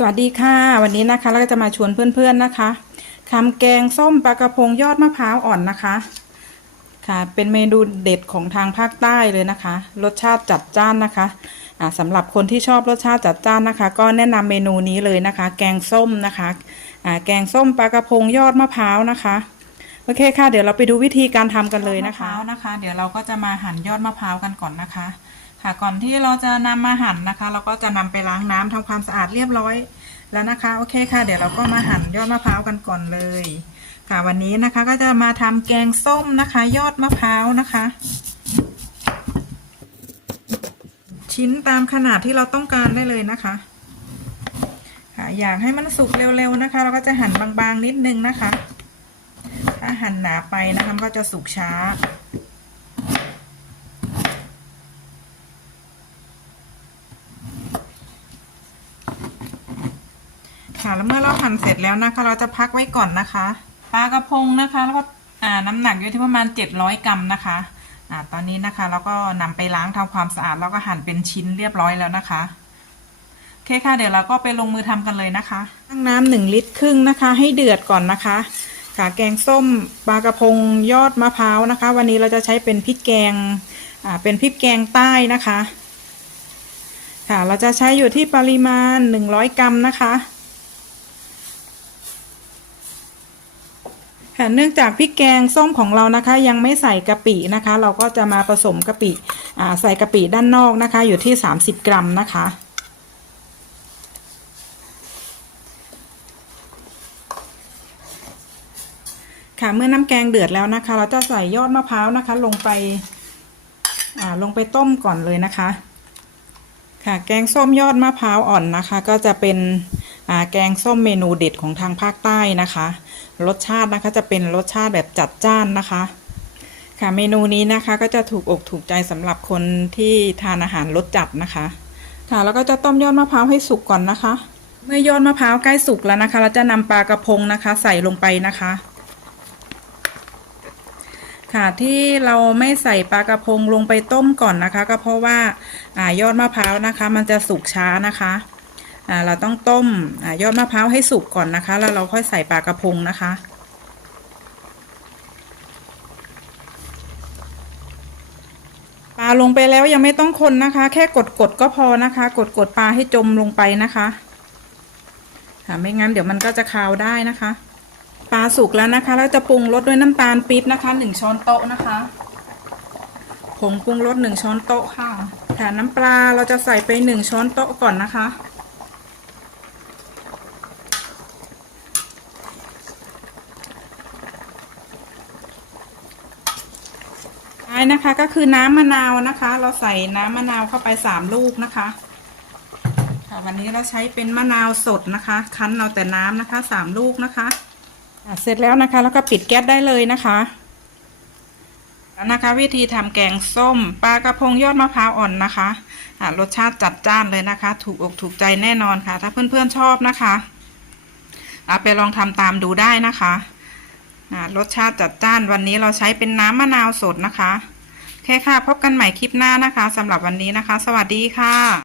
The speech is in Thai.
สวัสดีค่ะ วันนี้นะคะเราก็จะมาชวนเพื่อนๆนะคะทำแกงส้มปลากระพงยอดมะพร้าวอ่อนนะคะ ค่ะ เป็นเมนูเด็ดของทางภาคใต้เลยนะคะ รสชาติจัดจ้านนะคะอ่าสำหรับคนที่ชอบรสชาติจัดจ้านนะคะ ก็แนะนำเมนูนี้เลยนะคะ แกงส้มนะคะอ่าแกงส้มปลากระพงยอดมะพร้าวนะคะโอเคค่ะ เดี๋ยวเราไปดูวิธีการทำกันเลยนะคะนะคะ เดี๋ยวเราก็จะมาหั่นยอดมะพร้าวกันก่อนนะคะ ค่ะก่อนที่เราจะนำมาหั่นนะคะ เราก็จะนำไปล้างน้ำทำความสะอาดเรียบร้อยแล้วนะคะโอเคค่ะ เดี๋ยวเราก็มาหั่นยอดมะพร้าวกันก่อนเลย ค่ะวันนี้นะคะก็จะมาทำแกงส้มนะคะ ยอดมะพร้าวนะคะ ชิ้นตามขนาดที่เราต้องการได้เลยนะคะค่ะอยากให้มันสุกเร็วๆนะคะ เราก็จะหั่นบางๆนิดนึงนะคะ ถ้าหั่นหนาไปนะคะก็จะสุกช้า ค่ะ แล้วเมื่อเราหั่นเสร็จแล้วนะคะ เราจะพักไว้ก่อนนะคะปลากระพงนะคะแล้วก็อ่าน้ำหนักอยู่ที่ประมาณ 700 กรัมนะคะอ่าตอนนี้นะคะเราก็นำไปล้างทำความสะอาดแล้วก็หั่นเป็นชิ้นเรียบร้อยแล้วนะคะโอเคค่ะ เดี๋ยวเราก็ไปลงมือทำกันเลยนะคะ ตั้งน้ำหนึ่งลิตรครึ่งนะคะ ให้เดือดก่อนนะคะค่ะแกงส้มปลากระพงยอดมะพร้าวนะคะ วันนี้เราจะใช้เป็นพริกแกงอ่าเป็นพริกแกงใต้นะคะ ค่ะเราจะใช้อยู่ที่ปริมาณ 100 กรัมนะคะ ค่ะเนื่องจากพริกแกงส้มของเรานะคะ ยังไม่ใส่กะปินะคะ เราก็จะมาผสมกะปิใส่กะปิด้านนอกนะคะ อยู่ที่ 30 กรัมนะคะค่ะเมื่อน้ำแกงเดือดแล้วนะคะ เราจะใส่ยอดมะพร้าวนะคะ ลงไปลงไปต้มก่อนเลยนะคะ ค่ะแกงส้มยอดมะพร้าวอ่อนนะคะ ก็จะเป็นแกงส้มเมนูเด็ดของทางภาคใต้นะคะ รสชาตินะคะจะเป็นรสชาติแบบจัดจ้านนะคะ ค่ะเมนูนี้นะคะก็จะถูกอกถูกใจสำหรับคนที่ทานอาหารรสจัดนะคะ ค่ะแล้วก็จะต้มยอดมะพร้าวให้สุกก่อนนะคะ เมื่อยอดมะพร้าวใกล้สุกแล้วนะคะ เราจะนำปลากระพงนะคะ ใส่ลงไปนะคะ ค่ะที่เราไม่ใส่ปลากระพงลงไปต้มก่อนนะคะ ก็เพราะว่าอายอดมะพร้าวนะคะ มันจะสุกช้านะคะ เราต้องต้มอยอดมะพร้าวให้สุกก่อนนะคะ แล้วเราค่อยใส่ปลากระพงนะคะ ปลาลงไปแล้วยังไม่ต้องคนนะคะ แค่กดกดก็พอนะคะ กดกดปลาให้จมลงไปนะคะไม่งั้นเดี๋ยวมันก็จะคาวได้นะคะ ปลาสุกแล้วนะคะเราจะปรุงรสด้วยน้ำตาลปี๊บนะคะหนึ่งช้อนโต๊ะนะคะผงปรุงรสหนึ่งช้อนโต๊ะค่ะค่ะน้ำปลาเราจะใส่ไปหนึ่งช้อนโต๊ะก่อนนะคะ ท้ายนะคะก็คือน้ำมะนาวนะคะ เราใส่น้ำมะนาวเข้าไปสามลูกนะคะค่ะวันนี้เราใช้เป็นมะนาวสดนะคะ คั้นเอาแต่น้ำนะคะสามลูกนะคะอะเสร็จแล้วนะคะ แล้วก็ปิดแก๊สได้เลยนะคะแล้วนะคะ วิธีทำแกงส้มปลากระพงยอดมะพร้าวอ่อนนะคะะรสชาติจัดจ้านเลยนะคะ ถูกอกถูกใจแน่นอนค่ะ ถ้าเพื่อนๆชอบนะคะเอาไปลองทำตามดูได้นะคะ รสชาติจัดจ้านวันนี้เราใช้เป็นน้ำมะนาวสดนะคะแค่ค่ะ พบกันใหม่คลิปหน้านะคะสำหรับวันนี้นะคะ สวัสดีค่ะ